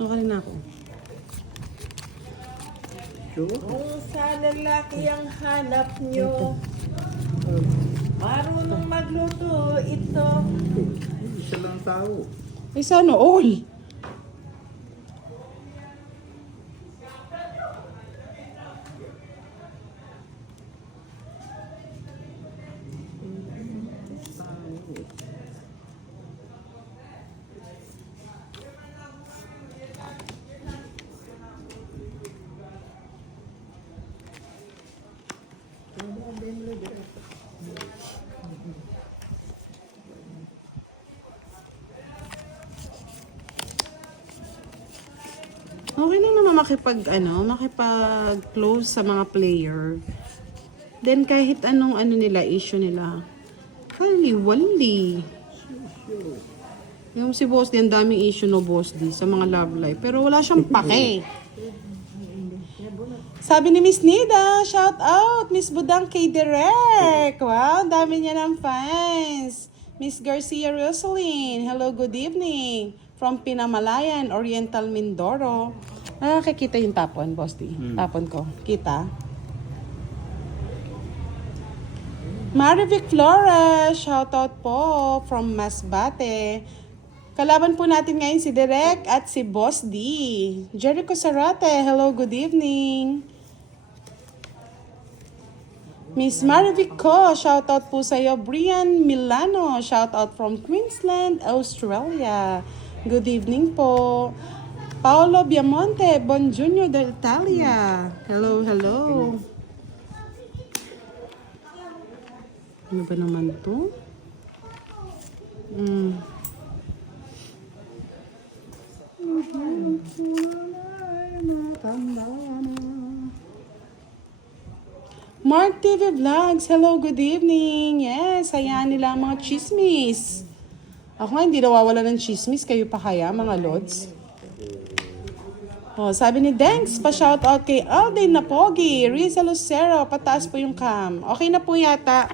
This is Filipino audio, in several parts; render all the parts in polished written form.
Okay na ako. Kung sa lalaki ang hanap nyo, marunong magluto ito. Isa lang tao. Ay, sana all. Okay lang naman makipag-close sa mga player. Then kahit anong issue nila. Wali. Yung si Boss D, ang daming issue no Boss D sa mga love life. Pero wala siyang pake. Sabi ni Miss Nida, shout out, Miss Budang K. Direk. Wow, ang dami niya ng fans. Miss Garcia Rosaline, hello, good evening. From Pinamalayan, Oriental Mindoro. Nakakikita yung tapon, Boss D. Tapon ko. Kita? Marivic Flores, shout out po from Masbate. Kalaban po natin ngayon si Direk at si Boss D. Jericho Sarate, hello, good evening. Miss Marivic ko, shout out po sa iyo. Brian Milano, shout out from Queensland, Australia. Good evening po. Paolo Biamonte, Bon Junior de Italia. Hello. Ano ba naman to? Mark TV Vlogs, hello, good evening. Yes, hayaan nila ang mga chismis. Ako nga, hindi nawawala ng chismis. Kayo pa kaya, mga lods? Oh, sabi ni Denks, pa-shoutout kay Alden Napogi, Riza Lucero, pataas po yung cam. Okay na po yata.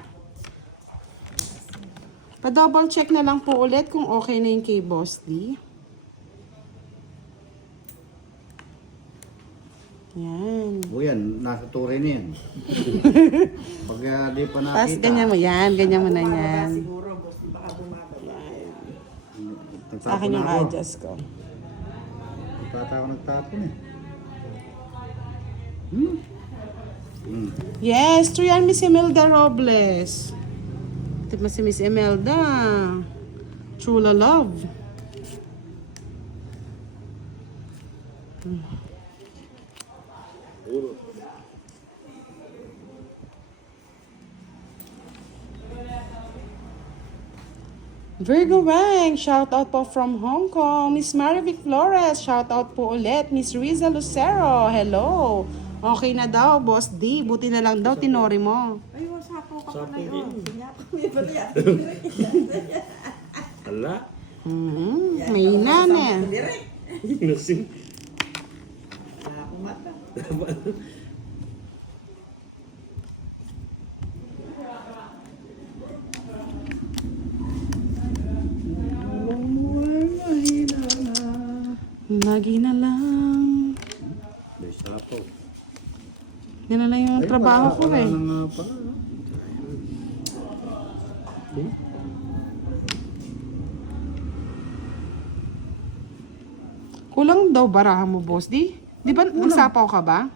Pa-double check na lang po ulit kung okay na yung kay Boss D. Yan. O yan, nasa tuloy na yan. Pag di pa nakita. Tapos ganyan mo yan, ganyan mo na yan. Siguro, boss, baka bumaba. Sa akin yung adjust ko. Tatawa nagtapon eh. Yes, true yan, Miss Imelda Robles. Ito ba si Miss Imelda? True love. Virgo Wang, shout out po from Hong Kong. Miss Marivic Flores, shout out po ulit. Miss Riza Lucero, hello. Okay na daw, Boss D. Buti na lang daw, tinori mo. Ay, wasapo ka pala yun. Sinyapo niya pala yan. Ala. May ina na. Direk. Nasing. Wala akong mata. Lagi na lang. May sapo. Yan na lang yung trabaho ko eh. Kulang daw barahan mo, Boss D. Di ba nagsapaw ka ba?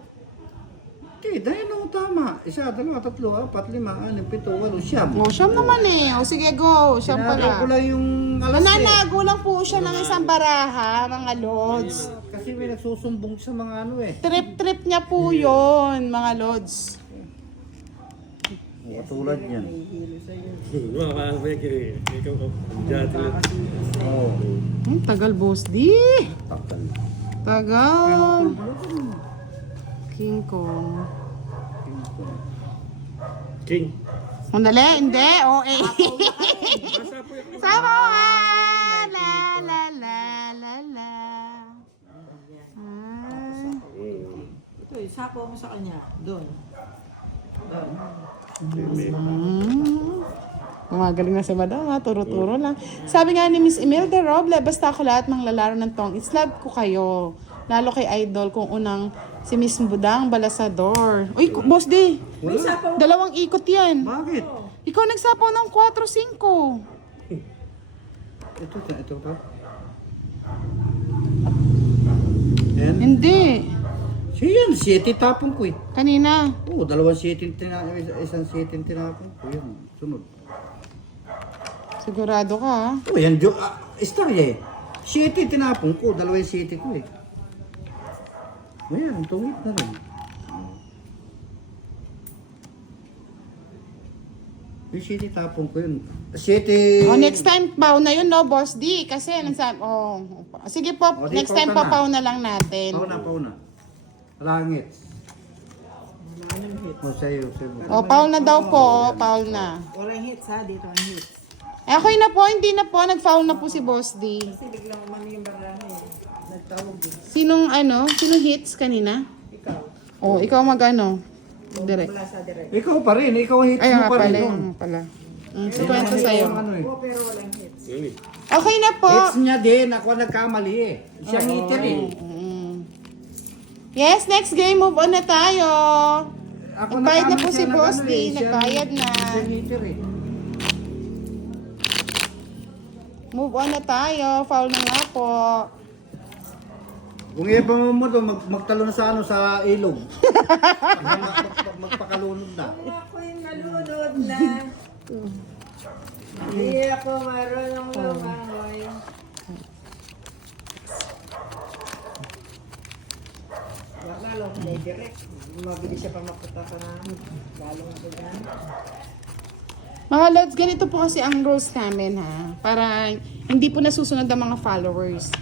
Okay, dahil ako tama. Isa, dalawa, tatlo, apat, lima, anim, pito, walo, siyam. O, siyam naman eh. O, sige, go. Siyam Sinadal ko pala. lang yung alas eh. Mananago lang po siya ng isang baraha, mga lods. Kasi may nagsusumbong sa mga ano eh. Trip-trip niya po yon mga lods. Katulad yan. Mga kaya ikaw ko. Dati lang. Oo. Tagal, Boss D. Takal. Tagal. King Kong. King. Unali, hindi. O, eh. Basta po yung Sama ka. La, la, la, la, la. Ito, isapo mo sa kanya. Doon. Doon. Gumagaling na si Madam, ha? Turo-turo lang. Sabi nga ni Miss Imelda Roble, basta ako lahat mang lalaro ng tong, it's love ko kayo. Lalo kay Idol kung unang si Miss Budang Balasador. Uy, Boss D, May sapaw. 2 ikot yan. Bakit? Ikaw nagsapaw ng 4-5. Ito pa. And? Hindi. Siya yan, 7 tapong ko eh. Kanina. Oo, 2 7 tinapon, isang 7 tinapon ko. Yan, sunod. Sigurado ka, ha? Oo, yan, istorya eh. 7 tinapon ko, 2 7 ko eh. Ayan, tungit na rin. Yung 7 tapon ko yun. 7... Oh, next time, paw na yun, no, Boss D. Kasi, sige po, O, di, next paw time, ka na. papaw na lang natin. Pauna. Langit. O, sa'yo. O, paw na daw po, paw na. Walang hits ha, dito ang hits. Eh, okay na po, hindi na po, nag-foul na po si Boss D. Kasi biglang umano yung barahe. Nagtawag eh. Sinong hits kanina? Ikaw. Oh, ikaw mag-ano? Direct. Wala sa direct. Ikaw pa rin, ikaw hits Ay, mo nga pa rin. pala, doon. nga pala. Si kwento sa'yo. Ano eh. Oo, pero walang hits. Yun eh. Okay na po. Hits niya din, ako nagkamali eh. Siya hitter eh. Yes, next game, move on na tayo. Ako Nagbayad na nagkamali po si siya ng Boss ano D, eh, siya- nagbayad na. Siya hitter eh. Move on na tayo, foul na nga po. Kung iba mo doon, magtalo na sa ano, sa ilog. Magpakalunod na. Kung ako'y nalunod na. Hindi ako marunong lumangoy. Lalo kung may direct. Mabilis siya pa mapunta sa lalong ako dyan. Mga lods, ganito po kasi ang rules namin, ha. Para hindi po nasusunod ang mga followers.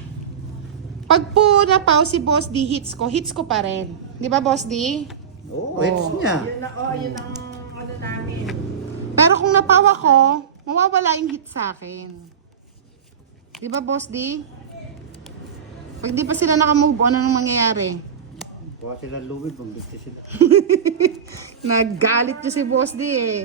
Pag po napaw si Boss D, hits ko pa rin. Di ba, Boss D? Oo, hits niya. Yun ang ano namin. Pero kung napaw ako, mawawala yung hit sa akin. Di ba, Boss D? Pag di pa sila nakamove on, anong mangyayari? Buka sila lubid, magbigti sila. Naggalit niyo si Boss D, eh.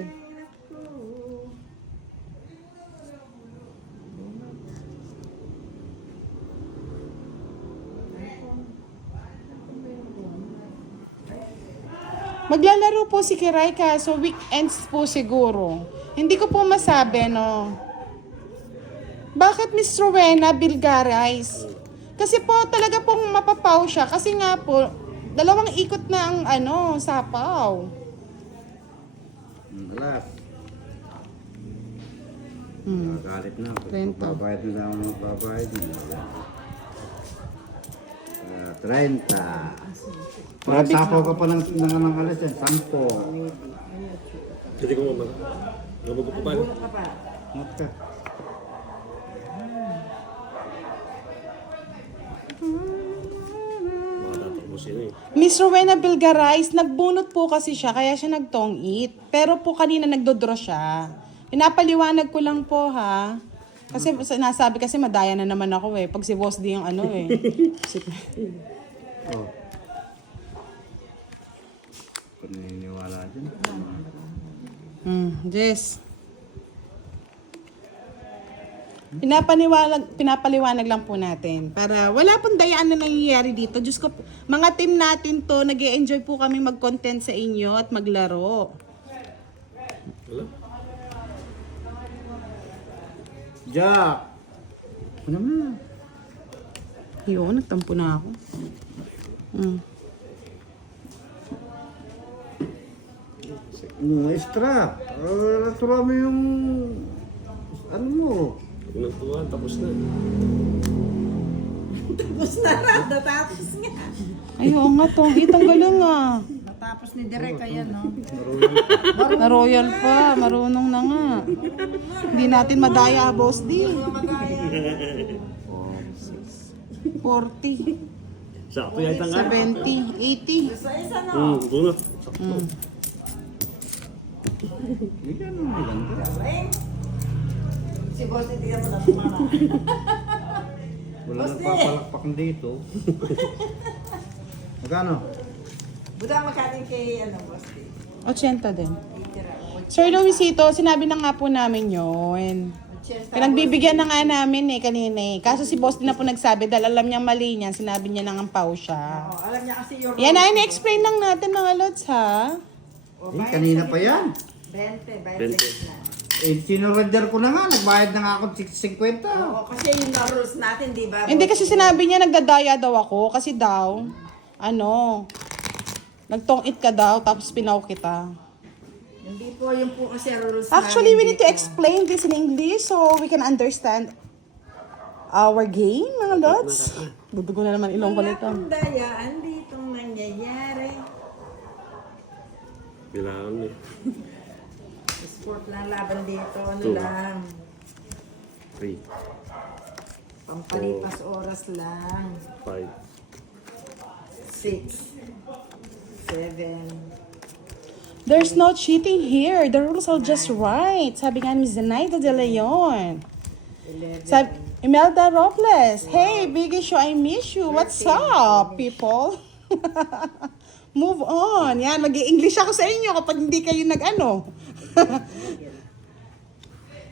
Maglalaro po si Kiray so weekends po siguro. Hindi ko po masabi, no. Bakit Miss Rowena Bilgarais? Kasi po talaga pong mapapaw siya. Kasi nga po, 2 ikot na ang sapaw. Alas. Nagalit na. Rento. Babayad na ako ng babayad na. 30. Pagsapaw ka pa ng alas yan, 10. Hindi ko mamang. Gamag ko pa paano? Bunot ka pa. Okay. Mga tatakbo sila eh. Miss Rowena Bilgarais, nagbunot po kasi siya, kaya siya nagtong it. Pero po kanina nagdodraw siya. Pinapaliwanag ko lang po, ha. Kasi nasabi kasi madaya na naman ako eh. Pag si Boss D yung eh. Oh. Paniniwala dyan. Jess. Pinapaliwanag lang po natin para wala pong dayaan na nangyayari dito. Diyos ko, mga team natin to, nag-e-enjoy po kami mag-content sa inyo at maglaro. Wala. Jack! Ano na? Yun, nagtampo na ako. Extra. Natuwa mo yung... Ano mo? Unang tuwa, tapos na. Tapos na lang. Natapos nga. Ay, oo nga to. Itong galing ah. Natapos ni Direk kaya no. Na royal pa. Marunong na nga. Hindi natin madaya, Boss D. 40, Sakto yata nga. 70, 80. Sa isa no. Doon na. Sakto. Bigyan mo maganda. Si Boss hindi ka pala tumama. Wala nagpapalakpak dito. Magkano? Buda magkating kay Boss D. 80 din. Sir Luisito, sinabi na nga po namin yun. Pinagbibigyan na nga namin kanina eh. Kaso si boss din na po nagsabi dahil alam niyang mali niya, sinabi niya nang ampaw siya. Oh, alam niya kasi yung... Yan ay na-explain lang natin mga lods ha. Eh, kanina pa yan. 20 20. na. Eh, sinurrender ko na nga. Nagbayad na nga ako 50. Oo, kasi yung rules natin, di ba? Hindi kasi sinabi niya nagdadaya daw ako kasi daw, nagtong-it ka daw tapos pinaw kita. Hindi po, yung po kasi rules Actually, we namin need to dito. explain this in English so we can understand our game, mga lods. Dudugo na naman ilong ko Wala nito. pong dayaan ditong nangyayari. Bilangan eh. Sport lang laban dito, ano Two. lang. 3, Pampalipas oras lang. 5, 6, 7. There's no cheating here. The rules are just right. Sabi nga ni Zenaida De Leon. 11. Sabi, Imelda Robles. Hey, Biggie Show, I miss you. What's up, people? Move on. Yan, mag-i-English ako sa inyo kapag hindi kayo nag-ano.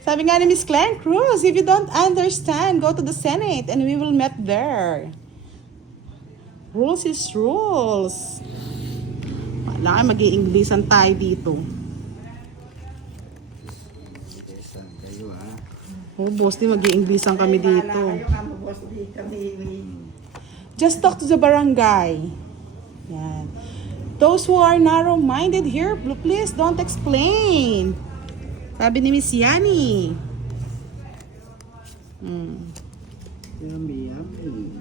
Sabi nga ni Miss Glenn Cruz, if you don't understand, go to the Senate and we will meet there. Rules is rules. Wala, mag-i-Englishan tayo dito. Saan kayo ha? Oh, boss, di mag-i-Englishan kami dito. Kayo kamo boss di kami. Just talk to the barangay. Yan. Those who are narrow-minded here, please don't explain. Sabi ni Miss Yani. Yummy, yummy.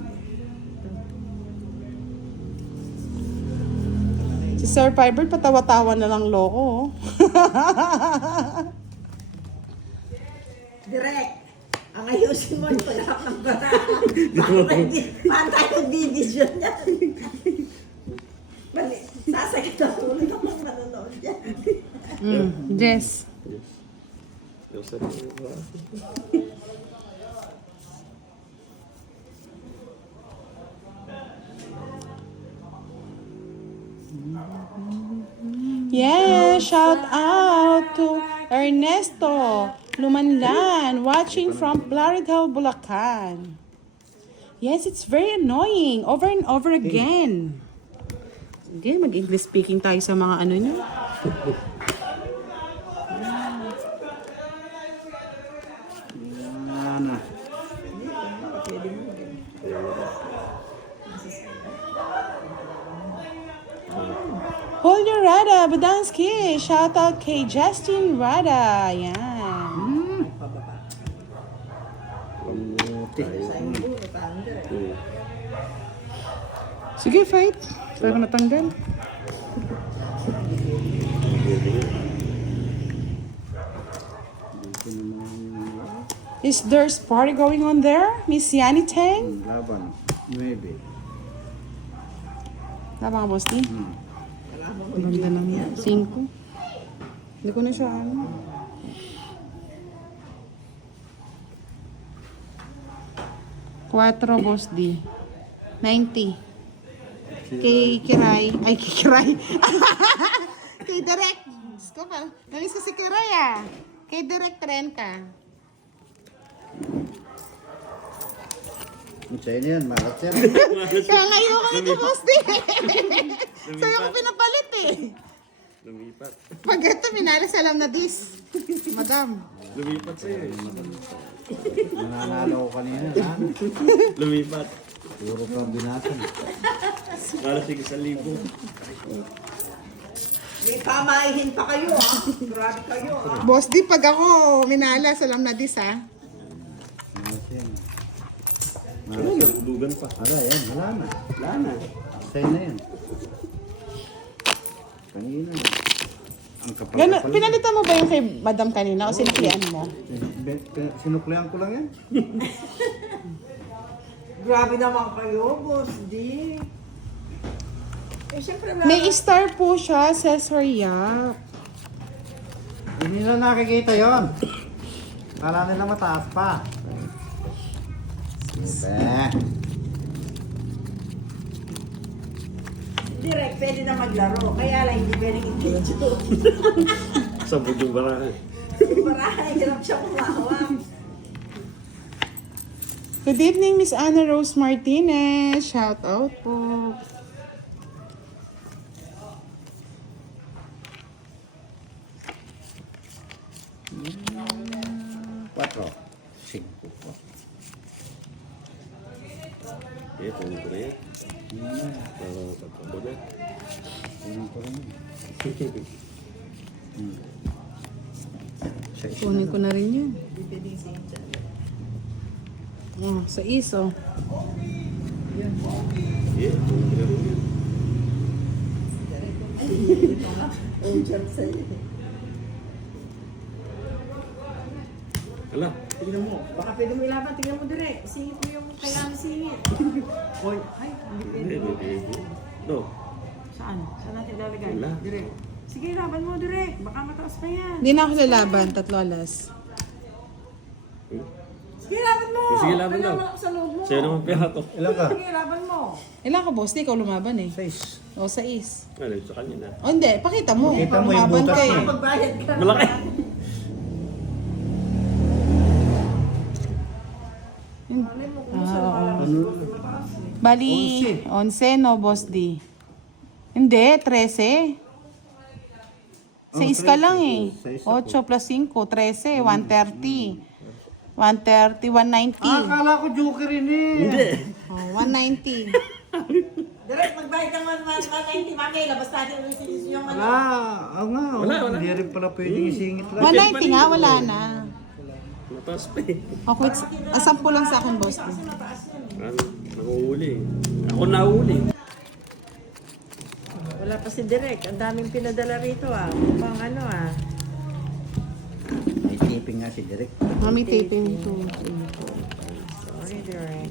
Si Sir Fiber, patawa-tawa na lang loko. Direk, ang ayusin mo yung pagkakap ng bara. Paano tayo mag-division niya? Sasakit ang ulo ng mga manonood niya. Yes. Yung sarili ko. Yeah, shout out to Ernesto Lumanlan watching from Plaridel, Bulacan. Yes, it's very annoying. Over and over again. Sige, mag-English speaking tayo sa mga ano nyo. Yan na. Hold your Rada, Budansky. Shout out kay Justin Rada. Yan. Kamuti. Sige, fight. Saan ko natanggal? Is there party going on there? Miss Yani Tang? Laban. Maybe. Tama ka, boss ni? Ang ganda lang yan. 5. Hindi ko na siya ano. Quatro, boss D. 90. Kay Kiray. Ay, kay Kiray. Kay Direk. Diyos ko pa. Namiss ko si Kiray ah. Kay Direk 30. Sa'yo na yan, marat yan. Kaya ngayon ko nito, boss D. Sa'yo ko pinapalit eh. Lumipat. Pag ito, minalas alam na this. Madam. Lumipat sa'yo eh. Nananalo ko kanina. Ha? Lumipat. Puro ka binatan. Para sige 1,000. May pamahihin pa kayo ha. Grabe kayo ha. Boss D, pag ako minalas alam na this ha. Marat yan. Ano, nagdugan pa. Wala yan, wala na. Wala na. Sa'yo na yan. Kanina. Ang kapal. Pinalitan mo ba yung kay Madam kanina o sinuklian mo? Sinuklihan ko lang yan. Grabe naman kayo, boss D. Eh, syempre May star po siya, Cesar Yap. Hindi nila nakikita yon. Kala nila mataas pa. Be. Direk, pwede na maglaro. Kaya lang hindi pwedeng i-video. Sabog yung barahan. Barahay, hirap siya kumahawak. Good evening, Miss Ana Rose Martinez. Shout out po. Quatro. Cinco po. Eh, tuloy ko na yan. Tatabo na. Tingnan ko rin. Sa isa Kunin ko na rin yun. Oh, sa iso. Eh, tuloy ko na rin yan. Angel sa'yo. Ala, Tingnan mo. Baka pwede mo ilaban. Tingnan mo direct. Singit mo yung kailangan singit. Hoy, ay, hindi pwede. hindi. No. Saan? Saan natin lalagay? Wala. Direct. Sige, laban mo direct. Baka mataas pa yan. Hindi na ako lalaban, tatlo alas. Sige, laban mo. Sige, laban daw. Kailangan ako sa loob mo. Sa'yo naman pera to. Ilan ka? Sige, laban mo. Ilan ka, boss? Di ikaw lumaban eh. Seis. O, sa is. Ano, sa kanya na. O, hindi. Pakita mo. Pakita mo yung Lumaban butas ka eh. niya. Magbayad ka. Malaki. Malay mo kung saan nakalabas ko. Mataas eh. Bali, 11 no, boss D. Hindi, 13. 6 ka lang eh. 8 plus 5, 13, 130. 130, 190. Akala ko joker rin eh. Hindi. Oh, 190. Direct, magbayad ka 190. Mamay, labas natin yung ano. Nga. Wala, wala. Hindi rin pala pwedeng isingit lang. 190 nga, wala na. Mataas pa eh. Okay, 10 lang sa akin, boss D. Kasi mataas yan. Ano, nanguhuli. Ako nahuli. Wala pa si Direk. Ang daming pinadala rito ah. Mukhang ano ah. May taping nga si Direk. Mami taping to. Sorry Direk.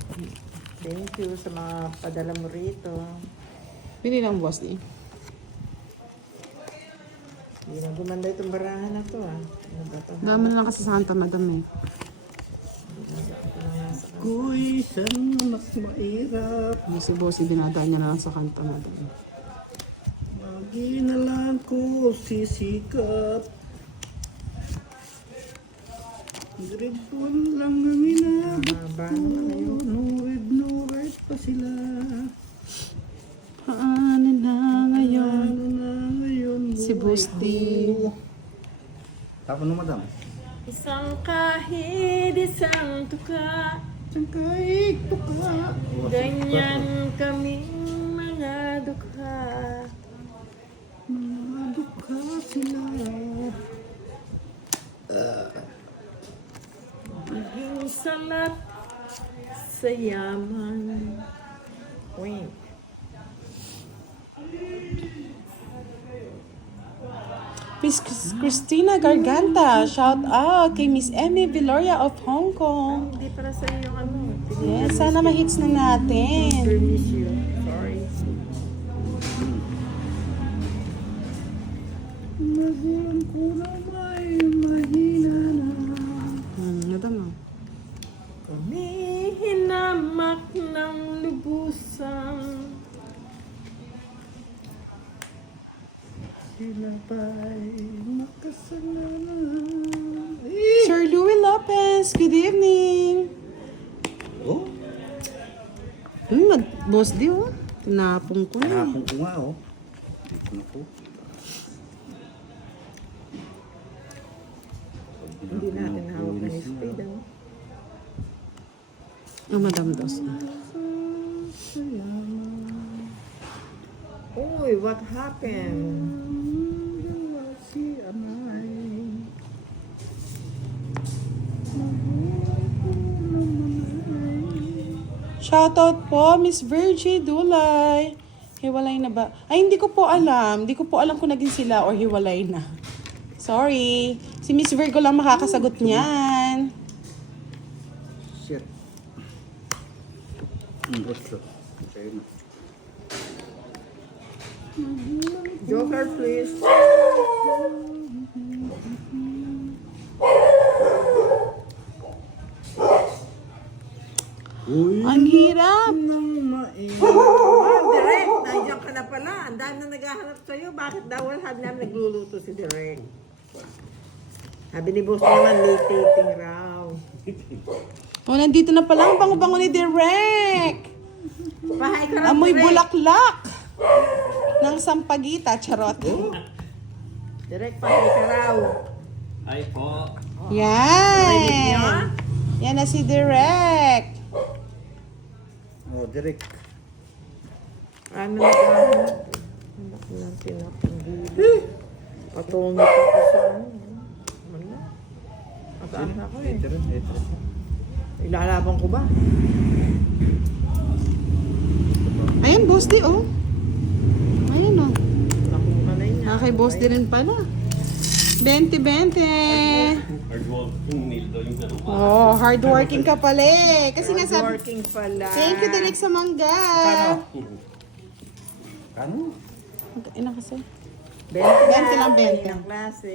Thank you sa mga padala mo rito. Pili lang, boss D. Hindi na gumanda itong barahan na to ah. Ano ba ito? Dami na lang kasi sa Santa Madam eh. Kuy, saan mas mairap? Yung si boss, dinadaan niya na lang sa Santa Madam. Lagi na lang ko sisikap. Grade 1 lang ang inabot ko. No red pa sila. Paano na ngayon? Ano na ngayon? Si Boss D. Tapos no, madam? Isang kahit isang tuka. Saan kahit tuka? Ganyan kaming mga dukha. Mga dukha sila. Maging salat sa yaman. Wink. Miss Christina Garganta, shout out kay Miss Emmy Viloria of Hong Kong. Hindi para sa iyo yung ano. Yes, sana ma-hits na natin. Miss you. Sorry. Nagulang ko na may mahina na. Nadam na. Kami hinamak ng lubusan. Sila ba'y makasalanan? Sir Louie Lopez, good evening. Oh, Boss D, oh. Tinapong ko na. kahapon ko nga oh. Dito na po. Hindi natin hawak ng speed. Ano? Oh, Madam Dos. Uy, what happened? Si Amay. Shoutout po, Miss Virgie Dulay. Hiwalay na ba? Ay, hindi ko po alam. Hindi ko po alam kung naging sila or hiwalay na. Sorry. Si Miss Virgo lang makakasagot niyan. Shit. Otro. Sa'yo na. Joker, please. Uy, Ang hirap. nang main. Wow, Direk, nandiyan ka na pala. Ang dami na naghahanap sa'yo. Bakit daw wala namin nagluluto si Direk? Sabi ni boss naman, late dating raw. Oh, nandito na pala ang bango-bango ni Direk. Pahay ka raw, Amoy Direk. bulaklak ng sampagita, charot. Direk, pahay ka raw. Ay po. Yan. Yan na si Direk. Oh, direct. Ano na ka? Anak lang pinapagili. Patungit ako sa ano. Ano? Ataan ako eh. Hatred. Ilalaban ko ba? Ayan, boss di, oh. Ayan, oh. Nakuha ka na yun. Kay boss di rin pala. 20-20. Hardworking nildo yung ano. Oh, hardworking ka pala eh. Kasi nga sabi, Working pala. thank you Direk sa mangga. Ano? Ina kasi. 20 lang, 20. Ng klase.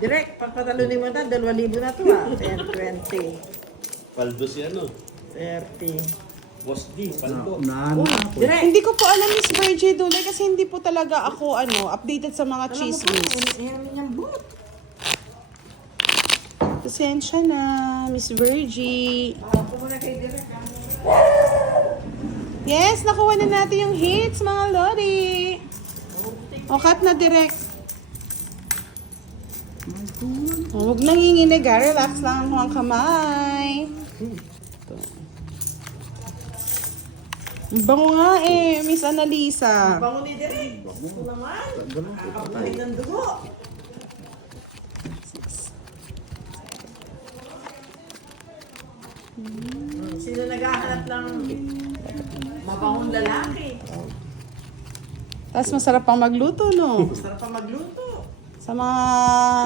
Direk, pagpatalunin mo na, 2,000 na to ah. 10, 20, Paldo si ano. 30. Boss D, paldo. Unahan na ako. Direk! Hindi ko po alam, Miss Virgie Dulay, kasi hindi po talaga ako, updated sa mga chismis. Ayan niyang boot. Pasensya na, Miss Virgie. Ako muna kay Direk. Yes, nakuha na natin yung hits, mga lodi. O, cut na direct. O, huwag nanginginig, ah. Relax lang ang kamay. Ito. Ang bango nga eh, Miss Annalisa. Bango ni Direk. Ito naman. Kakabalik ng dugo. Sino naghahanap ng mabangong lalaki? Tapos masarap pang magluto, no? Sarap pa magluto. Sa mga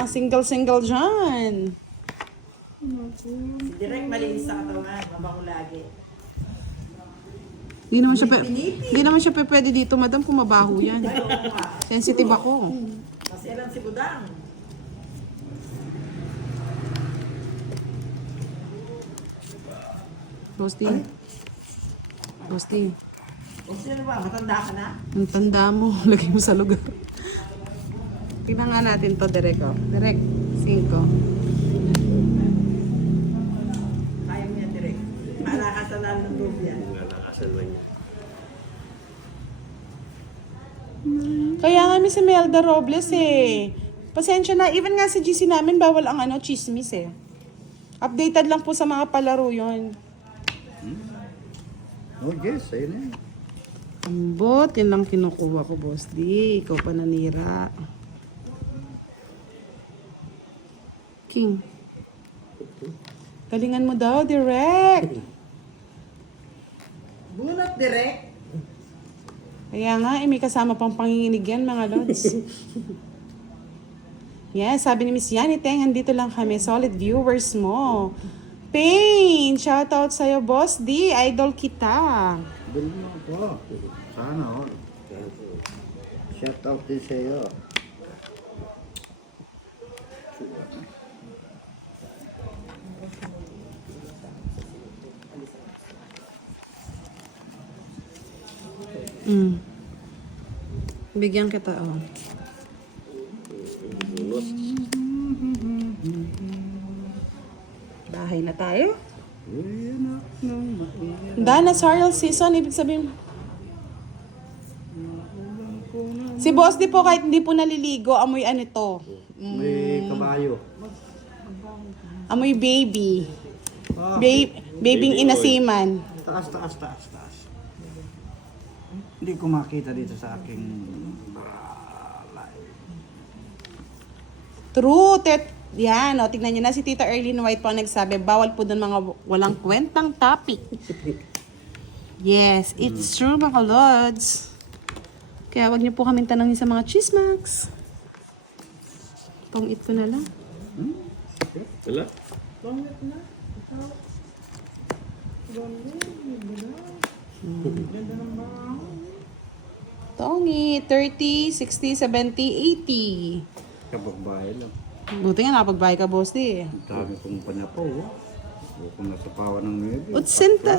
single-single dyan. Si Direk malinis sa katawan. Mabango lagi. Hindi naman siya, hindi naman siya pwede dito, madam, kung mabaho yan. Oo nga. Sensitive ako. Kasi alam si Budang. Bosti. Bosti. O sino ba? Matanda ka na? Ang tanda mo, lagay mo sa lugar. Tingnan nga natin to, Direk. Oh. Direk, 5. Kaya mo yan, Direk. Malakasalan ng loob yan. Nalakasan man niya. Kaya nga si Melda Robles eh. Pasensya na, even nga si GC namin, bawal ang chismis eh. Updated lang po sa mga palaro yon. Oh, yes. Ayun na yun. Ambot, yan lang kinukuha ko, boss. Di, ikaw pa nanira. King. Galingan mo daw, direct. Bunot, Direk. Kaya nga, may kasama pang panginginig yan, mga lods. Yes, sabi ni Miss Yani Teng, andito lang kami. Solid viewers mo. Pain! Shoutout sa'yo, Boss D. Idol kita. Dali mo ako. Sana all. Shout out din sa'yo. Bigyan kita, oh. Bahay na tayo. Uyanak ng mainit. Dana Sarl season, ibig sabihin. Si Boss D po, kahit hindi po naliligo, amoy ano to. May kabayo. Amoy baby. Ah, Babing inasiman. taas. Hindi ko makita dito sa aking live. True, yan, o, tignan nyo na si Tita Erlyn White po ang nagsabi, bawal po doon mga walang kwentang topic. Yes, it's true mga lods. Kaya wag niyo po kaming tanongin sa mga chismax. Pang-it ko na lang. Wala? Tongi, 30, 60, 70, 80. Kabagbahay lang. Buti nga nakapagbahay ka, boss di. Ang dami kong panapaw. Oh. Huwag kong nasa pawa ng nebe. Utsinta.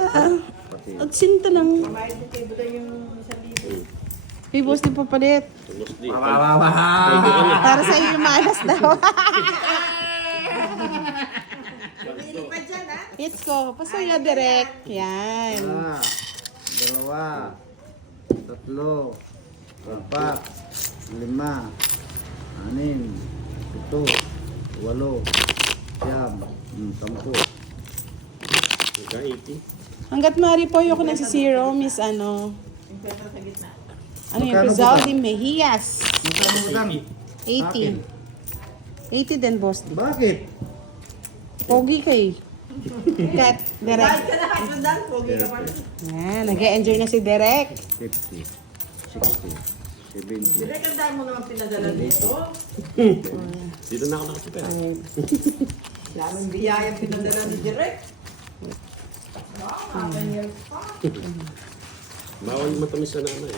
Pati Utsinta lang. Kumain din kay Budang yung 1,000. Hey, boss, di papalit. Boss D. Para sa iyo yung malas daw. Hits ko. Pasuya direct. Yan. Isa, dalawa, tatlo, apat, lima, anim, pito, walo, siyam, 10. Nagka-80. Hanggat maaari po yung nagsisiro, Miss ano. Ano yung Magkano Rizal ba? de Mejias. Magkano mo lang? 80. 80 din, boss. Bakit? Pogi kay. Kat, direct. Yan, nag-enjoy na si Derek. 50, 60, 70. Direk, ang dami mo naman pinadala dito. Dito na ako nakatipera. Daming biyayang pinadala ni Direk. Bawal yung matamis sa nanay.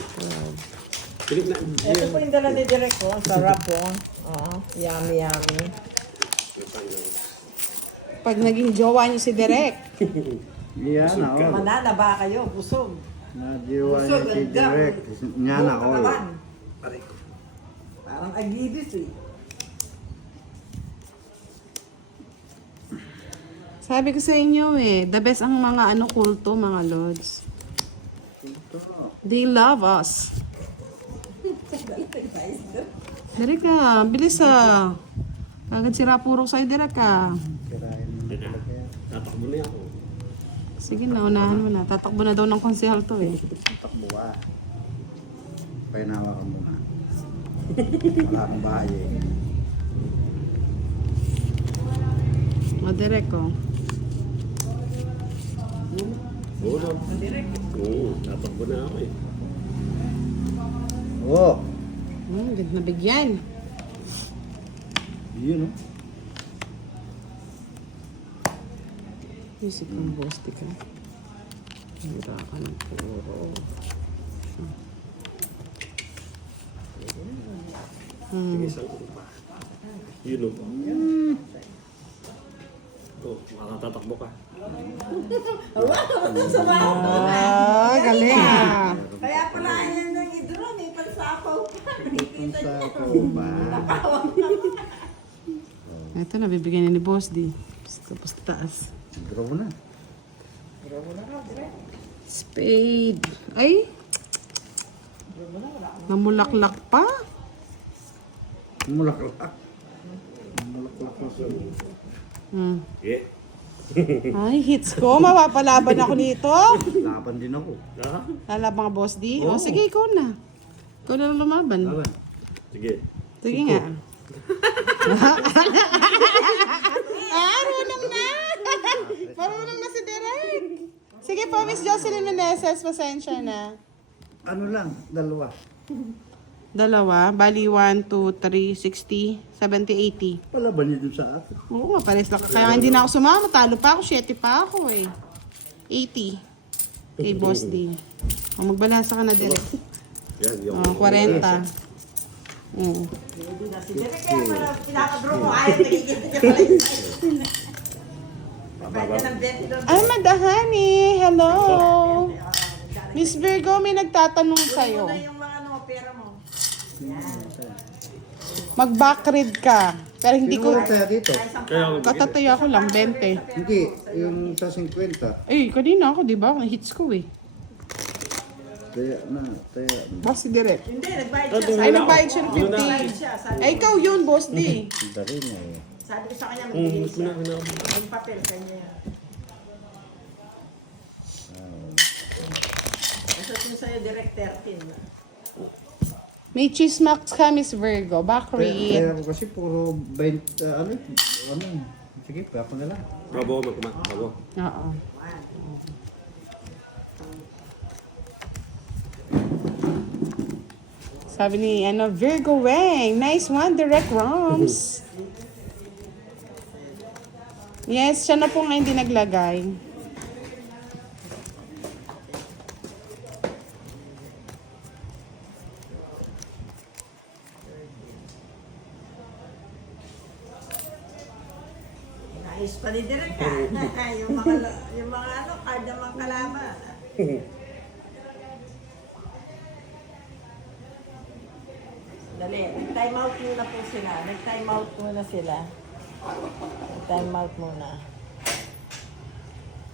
Pilit na. Ito po yung dala ni Direk ko. Ang sarap po. Oo, yummy, yummy. Pag naging jowa niyo si Derek. Yan ako. Manana ba kayo? Busog. Nadiwa niya si Direk. Yan ako. Katawan. Parang agibis eh. Sabi ko sa inyo eh, the best ang mga ano kulto, mga lords. They love us. Derek ka, bilis ah. Agad sira puro sa'yo, Derek ka. Kirain mo na talaga yan. Tatakbo na ako. Sige na, unahan mo na. Tatakbo na daw ng konsehal to eh. Takbo ka. Painawa ka muna. Wala akong bahay eh. O, Derek ko. Oo daw. Tatakbo na ako eh. Oo. Ganda na bigyan. Yun o. Music ng boss, di ka. Hira ka ng puro. Sige, saan ko pa? Yun o. Ito, makatatakbo ka. Ah, galing ah. Kaya pala yan ng idro, may pansapaw pa. Kung sa ako ba? Ito, nabibigyan ni boss, di. Tapos taas. Draw na. Spade. Ay! Namulaklak pa. Mulaklak. Mulaklak na siya. Yeah. Ay, hits ko. Mapapalaban ako nito. Laban din ako. Ah, Lalabang ka, boss, di? O, sige, ikaw na. Ikaw na lang lumaban. Laban. sige. Sige nga. Marunong na! Marunong na si Derek. Sige po, Miss Jocelyn Meneses, pasensya na. Ano lang, dalawa. Dalawa, bali 1, 2, 3, 60, 70, 80. Palaban niyo dun sa akin. Oo nga, pares lang. Kaya hindi na ako sumama, talo pa ako, 7 pa ako eh. 80. Kay Boss D. O, magbalasa ka na, Derek. Yan, yung. O, 40. Hindi na si Direk. Kaya pala pinakadro mo. Ayaw, nagigit niya pala yun. Pwede ng 20 doon. Ay, madahani. Hello. Miss Virgo, may nagtatanong sa'yo. Muna yung mga ano, pera mo. Mag-back read ka. Pero hindi ko, Sino tayo dito? Kaya ako katataya ko lang, 20. Hindi, yung sa 50. Ay, kanina ako, di ba? Hits ko eh. Taya na, taya na. Boss si Direk. Hindi, nagbayad siya. Ay, nagbayad siya ng Nagbayad 50. siya. Sabi, Ay, ikaw yun, Boss D. Dali niya eh. sabi ko sa kanya, magbigay mas siya. na. Yung papel, kanya yan. Basta yung sa'yo, direct 13. May chismax ka, Miss Virgo. Back Kaya read. ako kasi puro 20, ano. Sige, pa na lang. Bravo, magkumat. Bravo. Oo. Sabi ni Virgo Wang, nice one, Direct Roms. Yes, siya na po nga hindi naglagay. Ayos pa ni direct ha. yung mga ano, card ng mga kalaban. Dali, nag-time out muna po sila. Nag-time out muna sila. Nag-time out muna.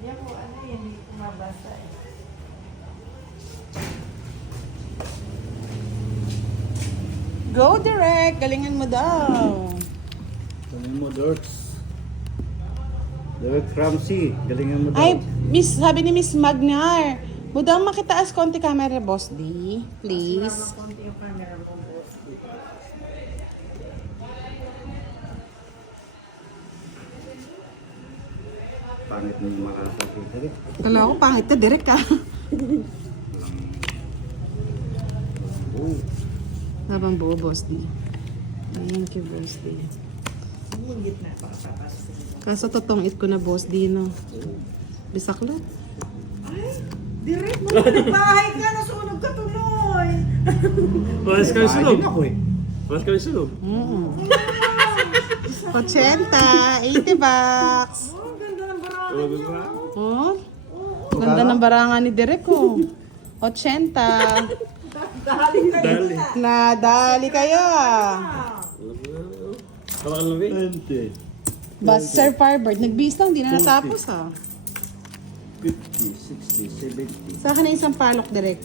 Yan po, ano yun, hindi ko mabasa eh. Go direct! Galingan mo daw. Galingan mo, Dorks. Derek Ramsey, galingan mo daw. Ay, Miss, sabi ni Miss Magnar, budang makitaas konti camera, Boss D. Please. Sama konti yung camera mo, boss. Pangit mo yung makasakit. Derek. Kala ko, pangit ka, direct ka. Oh, Habang buo, Boss D. Thank you, Boss D. Yung gitna, baka tapos sila. Kaso totongit ko na, Boss D, no? Bisakla. Ay, direct mo na bahay ka, nasunog ka tuloy. Paras kami sunog. Ako eh. Paras kami sunog. 80, 80 bucks. Oh, ganda ng barang. Oh, ganda ng barangan ni Derek, oh. 80. Dali ka Dali. Nadali kayo, ah. Hawakan lang, eh. 20, Bas, Sir Firebird, nagbis lang, di na natapos, ah. 50, 60, 70. Sa akin na isang palok, Derek.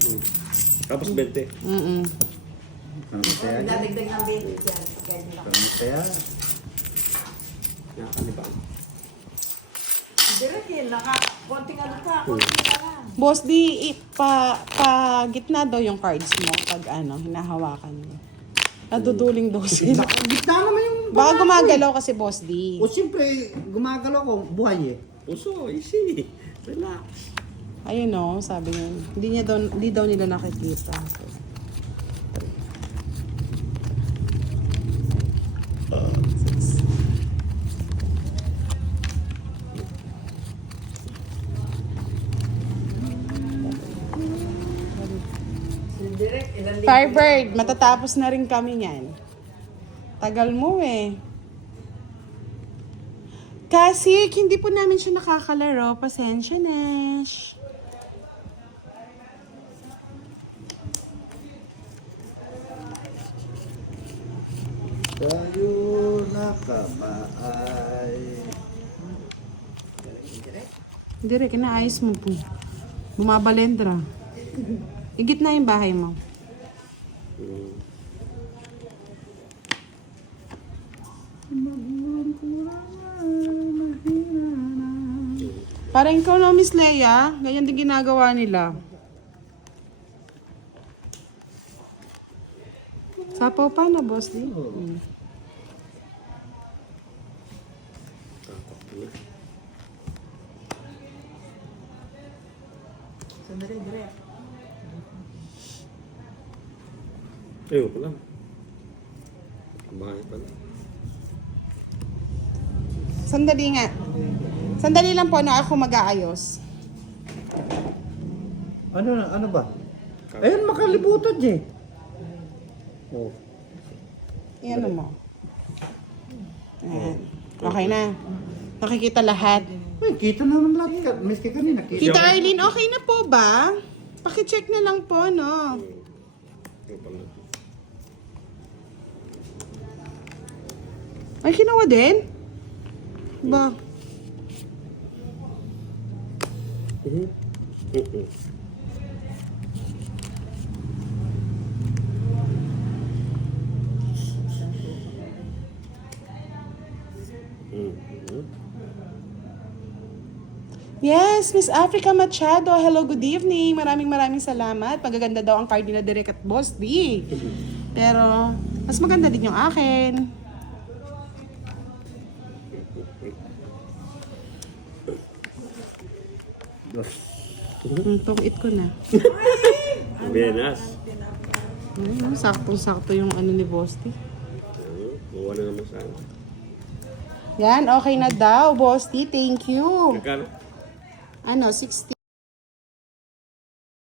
Tapos 20. Mm-mm. Ano kaya? Dadagdag ng baby dyan. Kaya nila. Ano kaya? Nakakalipa. Direct yun, konting ano pa, konting ka lang. Boss, di gitna daw yung cards mo pag ano, hinahawakan mo. Naduduling daw sila. Gitna naman yung... Baka gumagalaw kasi, Boss D. O siyempre, gumagalaw ko, buhay eh. Puso, easy. Relax. Ayun o, sabi niya. Hindi daw nila nakikita. Direct, ilan din. Firebird, matatapos na rin kami niyan. Tagal mo eh. Kasi hindi po namin siya nakakalaro. Pasensya na. Tayo nakabaay. Direk, inaayos mo po. Bumabalendra. Igit na yung bahay mo. Parang ikaw na, Miss Leia. Ganyan din ginagawa nila. Sapaw pa na, Boss D. Sandali, direct. Ayun ko lang. Bahay pala. Sandali nga. Sandali lang po na ako mag-aayos. Ano ba? Ayun, makalibutan eh. Oh. Iyan mo. Ayan. Okay na. Nakikita lahat. Ay, kita naman lahat. Miski kanina. Tita Arlene, okay na po ba? Pakicheck na lang po, no? Ayun pala. Ay, kinuha din? Ba? Yes, Miss Africa Machado. Hello, good evening. Maraming salamat. Magaganda daw ang card nila Direk at Boss D. Pero, mas maganda din yung akin. Tungit ko na. Benas. Ayun, saktong-sakto yung ano ni Boss D. Buwan na naman sana. Yan, okay na daw, Boss D. Thank you. Kakano? Ano, 60.